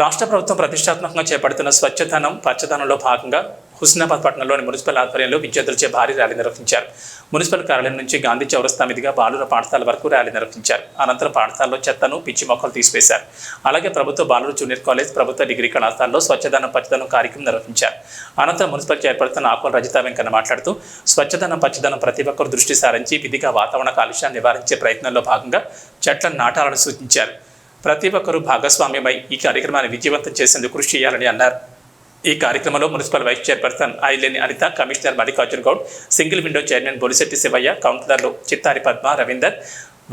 రాష్ట్ర ప్రభుత్వం ప్రతిష్టాత్మకంగా చేపడుతున్న స్వచ్ఛతనం పచ్చదనంలో భాగంగా హుస్నాబాద్ పట్టణంలోని మున్సిపల్ ఆధ్వర్యంలో విద్యార్థులచే భారీ ర్యాలీ నిర్వహించారు. మున్సిపల్ కార్యాలయం నుంచి గాంధీ చౌరస్తా మీదుగా బాలుర పాఠశాల వరకు ర్యాలీ నిర్వహించారు. అనంతరం పాఠశాలలో చెత్తను, పిచ్చి మొక్కలు తీసివేశారు. అలాగే ప్రభుత్వ బాలుర జూనియర్ కాలేజ్, ప్రభుత్వ డిగ్రీ కళాశాలలో స్వచ్ఛదనం పచ్చదనం కార్యక్రమం నిర్వహించారు. అనంతరం మున్సిపల్ చైర్పర్సన్ ఆకుల రజిత వెంకన్న మాట్లాడుతూ స్వచ్ఛదనం పచ్చదనం ప్రతి ఒక్కరు దృష్టి సారించి విధిగా వాతావరణ కాలుష్యాన్ని నివారించే ప్రయత్నంలో భాగంగా చెట్లను నాటాలని సూచించారు. ప్రతి ఒక్కరూ భాగస్వామ్యమై ఈ కార్యక్రమాన్ని విజయవంతం చేసేందుకు కృషి చేయాలని అన్నారు. ఈ కార్యక్రమంలో municipal vice chairperson Aileni Anitha, commissioner Mallikarjun Goud, single window chairman Bolisetti Shivaiah, కౌన్సిలర్లు చిత్తారి పద్మ, రవీందర్,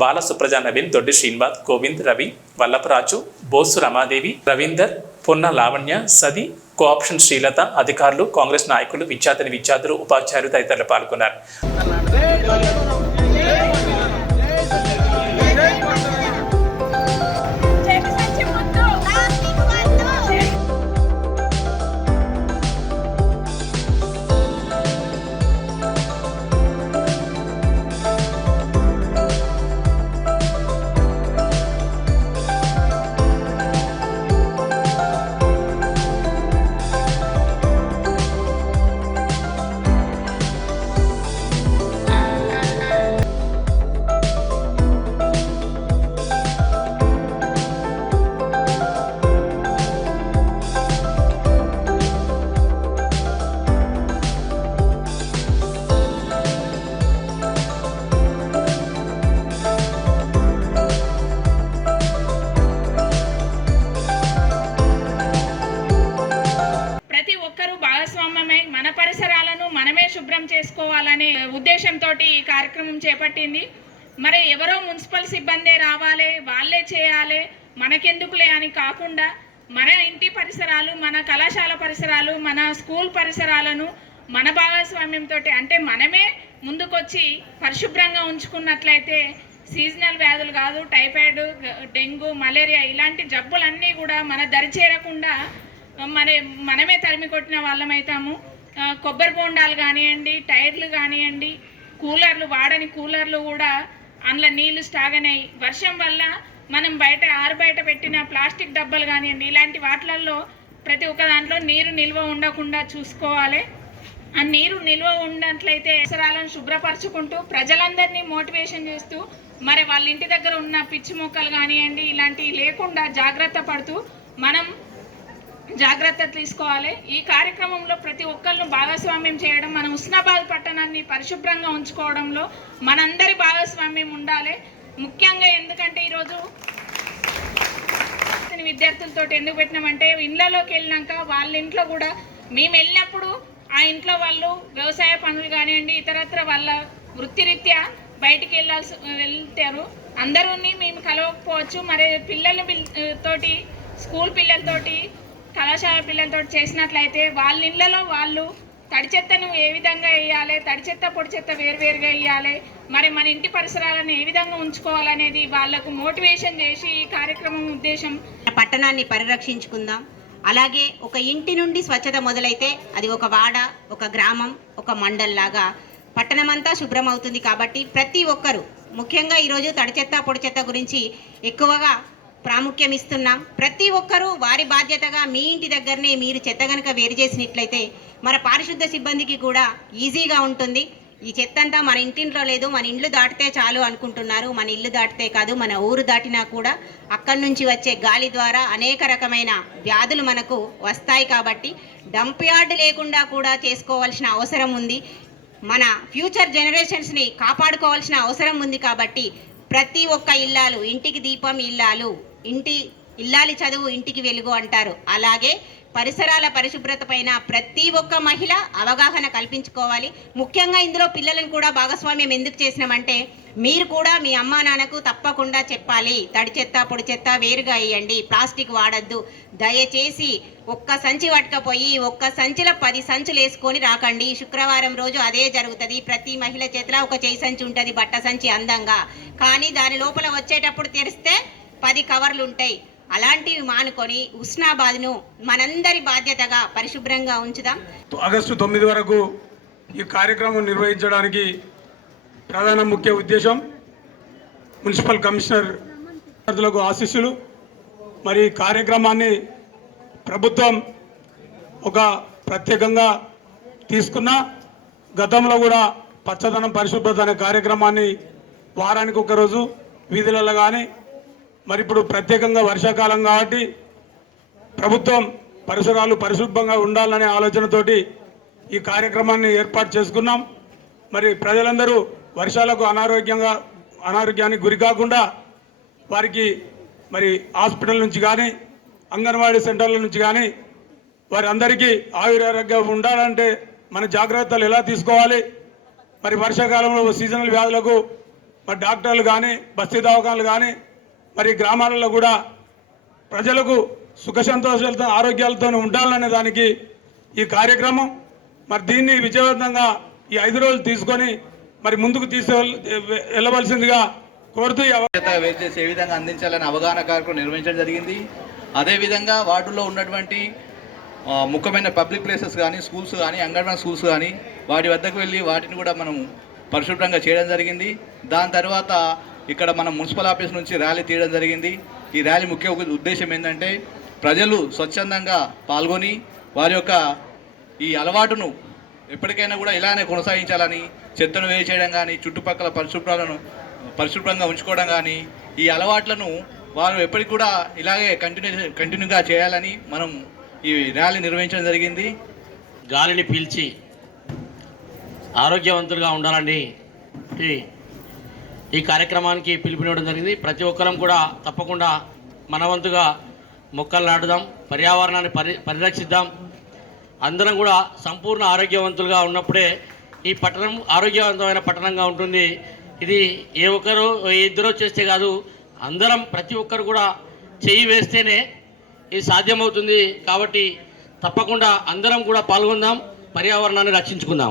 బాల సుప్రజా, నవీన్, దొడ్డి శ్రీనివాస్, గోవింద్, రవి, వల్లపరాజు, బోసు రమాదేవి, రవీందర్, పొన్న లావణ్య, సది, కోఆప్షన్ శ్రీలత, అధికారులు, కాంగ్రెస్ నాయకులు, విద్యార్థులు, ఉపాధ్యాయులు తదితరులు పాల్గొన్నారు. మన పరిసరాలను మనమే శుభ్రం చేసుకోవాలనే ఉద్దేశంతో ఈ కార్యక్రమం చేపట్టింది. మరి ఎవరో మున్సిపల్ సిబ్బందే రావాలి, వాళ్ళే చేయాలి, మనకెందుకులే అని కాకుండా మన ఇంటి పరిసరాలు, మన కళాశాల పరిసరాలు, మన స్కూల్ పరిసరాలను మన భాగస్వామ్యంతో అంటే మనమే ముందుకొచ్చి పరిశుభ్రంగా ఉంచుకున్నట్లయితే సీజనల్ వ్యాధులు కాదు, టైఫాయిడ్, డెంగ్యూ, మలేరియా ఇలాంటి జబ్బులన్నీ కూడా మన దరి చేరకుండా మనమే తరిమి కొట్టిన వాళ్ళమైతాము. కొబ్బరి బోండాలు కానివ్వండి, టైర్లు కానివ్వండి, కూలర్లు, వాడని కూలర్లు కూడా అందులో నీళ్లు స్టాగనయ్యి వర్షం వల్ల మనం బయట పెట్టిన ప్లాస్టిక్ డబ్బాలు కానివ్వండి, ఇలాంటి వాటిలలో ప్రతి ఒక్క దాంట్లో నీరు నిల్వ ఉండకుండా చూసుకోవాలి. ఆ నీరు నిల్వ ఉన్నట్లయితే పరిసరాలను శుభ్రపరచుకుంటూ ప్రజలందరినీ మోటివేషన్ చేస్తూ మరి వాళ్ళ ఇంటి దగ్గర ఉన్న పిచ్చి మొక్కలు కానివ్వండి ఇలాంటివి లేకుండా జాగ్రత్త పడుతూ మనం జాగ్రత్త తీసుకోవాలి. ఈ కార్యక్రమంలో ప్రతి ఒక్కరిని భాగస్వామ్యం చేయడం, మన హుస్నాబాద్ పట్టణాన్ని పరిశుభ్రంగా ఉంచుకోవడంలో మనందరి భాగస్వామ్యం ఉండాలి. ముఖ్యంగా ఎందుకంటే ఈరోజు విద్యార్థులతో ఎందుకు పెట్టినామంటే ఇళ్లలోకి వెళ్ళినాక వాళ్ళ ఇంట్లో కూడా మేము వెళ్ళినప్పుడు ఆ ఇంట్లో వాళ్ళు వ్యవసాయ పనులు కానివ్వండి ఇతరత్ర వాళ్ళ వృత్తిరీత్యా బయటికి వెళ్తారు. అందరూని మేము కలవకపోవచ్చు. మరి పిల్లలతోటి, స్కూల్ పిల్లలతోటి, కళాశాల పిల్లలతో చేసినట్లయితే వాళ్ళ ఇళ్లలో వాళ్ళు తడి చెత్తను ఏ విధంగా వేయాలి, తడి చెత్త పొడి చెత్త వేరువేరుగా వేయాలి, మరి మన ఇంటి పరిసరాలను ఏ విధంగా ఉంచుకోవాలనేది వాళ్లకు మోటివేషన్ చేసి ఈ కార్యక్రమం ఉద్దేశం. పట్టణాన్ని పరిరక్షించుకుందాం. అలాగే ఒక ఇంటి నుండి స్వచ్ఛత మొదలైతే అది ఒక వాడ, ఒక గ్రామం, ఒక మండల్లాగా పట్టణమంతా శుభ్రం అవుతుంది. కాబట్టి ప్రతి ఒక్కరూ, ముఖ్యంగా ఈరోజు తడి చెత్త పొడి చెత్త గురించి ఎక్కువగా ప్రాముఖ్యం ఇస్తున్నాం. ప్రతి ఒక్కరూ వారి బాధ్యతగా మీ ఇంటి దగ్గరనే మీరు చెత్త కనుక వేరు చేసినట్లయితే మన పారిశుద్ధ సిబ్బందికి కూడా ఈజీగా ఉంటుంది. ఈ చెత్త అంతా మన ఇంటింట్లో లేదు, మన ఇల్లు దాటితే చాలు అనుకుంటున్నారు. మన ఇల్లు దాటితే కాదు, మన ఊరు దాటినా కూడా అక్కడి నుంచి వచ్చే గాలి ద్వారా అనేక రకమైన వ్యాధులు మనకు వస్తాయి. కాబట్టి డంప్ యార్డ్ లేకుండా కూడా చేసుకోవాల్సిన అవసరం ఉంది. మన ఫ్యూచర్ జనరేషన్స్ని కాపాడుకోవాల్సిన అవసరం ఉంది. కాబట్టి ప్రతి ఒక్క ఇల్లాలు, ఇంటికి దీపం ఇల్లాలు, ఇల్లాలి చదువు ఇంటికి వెలుగు అంటారు. అలాగే పరిసరాల పరిశుభ్రత పైన ప్రతి ఒక్క మహిళ అవగాహన కల్పించుకోవాలి. ముఖ్యంగా ఇందులో పిల్లలను కూడా భాగస్వామ్యం ఎందుకు చేసినామంటే మీరు కూడా మీ అమ్మా నాన్నకు తప్పకుండా చెప్పాలి, తడి చెత్త పొడి చెత్త వేరుగా వేయండి, ప్లాస్టిక్ వాడద్దు, దయచేసి ఒక్క సంచి పట్టుకపోయి ఒక్క సంచిలో 10 సంచులు వేసుకొని రాకండి. శుక్రవారం రోజు అదే జరుగుతుంది. ప్రతి మహిళ చేతిలో ఒక చేయి సంచి ఉంటుంది, బట్ట సంచి అందంగా, కానీ దాని లోపల వచ్చేటప్పుడు తెరిస్తే 10 కవర్లు ఉంటాయి. అలాంటివి మానుకొని హుస్నాబాద్ను మనందరి బాధ్యతగా పరిశుభ్రంగా ఉంచుదాం. ఆగస్టు 9 వరకు ఈ కార్యక్రమం నిర్వహించడానికి ప్రధాన ముఖ్య ఉద్దేశం మున్సిపల్ కమిషనర్ ఆశీస్సులు. మరి కార్యక్రమాన్ని ప్రభుత్వం ఒక ప్రత్యేకంగా తీసుకున్న గతంలో కూడా పచ్చదనం పరిశుభ్రత అనే కార్యక్రమాన్ని వారానికి ఒకరోజు వీధులలో కానీ మరి ఇప్పుడు ప్రత్యేకంగా వర్షాకాలం కాబట్టి ప్రభుత్వం పరిసరాలు పరిశుభ్రంగా ఉండాలనే ఆలోచనతోటి ఈ కార్యక్రమాన్ని ఏర్పాటు చేసుకున్నాం. మరి ప్రజలందరూ వర్షాలకు అనారోగ్యానికి గురి కాకుండా వారికి మరి హాస్పిటల్ నుంచి కానీ అంగన్వాడీ సెంటర్ల నుంచి కానీ వారి అందరికీ ఆయురారోగ్యం ఉండాలంటే మన జాగ్రత్తలు ఎలా తీసుకోవాలి, మరి వర్షాకాలంలో సీజనల్ వ్యాధులకు మరి డాక్టర్లు కానీ బస్తీ దవాఖానలు కానీ మరి గ్రామాలలో కూడా ప్రజలకు సుఖ సంతోషాలతో ఆరోగ్యాలతో ఉండాలనే దానికి ఈ కార్యక్రమం. మరి దీన్ని విజయవంతంగా ఈ 5 రోజులు తీసుకొని మరి ముందుకు వెళ్ళవలసిందిగా కోరుతూ ఏ విధంగా అందించాలని అవగాహన కార్యక్రమం నిర్వహించడం జరిగింది. అదేవిధంగా వార్డులో ఉన్నటువంటి ముఖ్యమైన పబ్లిక్ ప్లేసెస్ కానీ స్కూల్స్ కానీ అంగన్వాడీ స్కూల్స్ కానీ వాటి వద్దకు వెళ్ళి వాటిని కూడా మనం పరిశుభ్రంగా చేయడం జరిగింది. దాని తర్వాత ఇక్కడ మనం మున్సిపల్ ఆఫీస్ నుంచి ర్యాలీ తీయడం జరిగింది. ఈ ర్యాలీ ముఖ్య ఉద్దేశం ఏంటంటే ప్రజలు స్వచ్ఛందంగా పాల్గొని వారి యొక్క ఈ అలవాటును ఎప్పటికైనా కూడా ఇలానే కొనసాగించాలని, చెత్తను వేసేయడం కానీ చుట్టుపక్కల పరిశుభ్రంగా ఉంచుకోవడం కానీ ఈ అలవాట్లను వారు ఎప్పటికి కూడా ఇలాగే కంటిన్యూగా చేయాలని మనం ఈ ర్యాలీ నిర్వహించడం జరిగింది. గాలిని పీల్చి ఆరోగ్యవంతులుగా ఉండాలని ఈ కార్యక్రమానికి పిలుపునివ్వడం జరిగింది. ప్రతి ఒక్కరం కూడా తప్పకుండా మనవంతుగా మొక్కలు నాటుదాం, పర్యావరణాన్ని పరిరక్షిద్దాం. అందరం కూడా సంపూర్ణ ఆరోగ్యవంతులుగా ఉన్నప్పుడే ఈ పట్టణం ఆరోగ్యవంతమైన పట్టణంగా ఉంటుంది. ఇది ఏ ఒక్కరు ఇద్దరు చేస్తే కాదు, అందరం ప్రతి ఒక్కరు కూడా చేయి వేస్తేనే ఇది సాధ్యమవుతుంది. కాబట్టి తప్పకుండా అందరం కూడా పాల్గొందాం, పర్యావరణాన్ని రక్షించుకుందాం.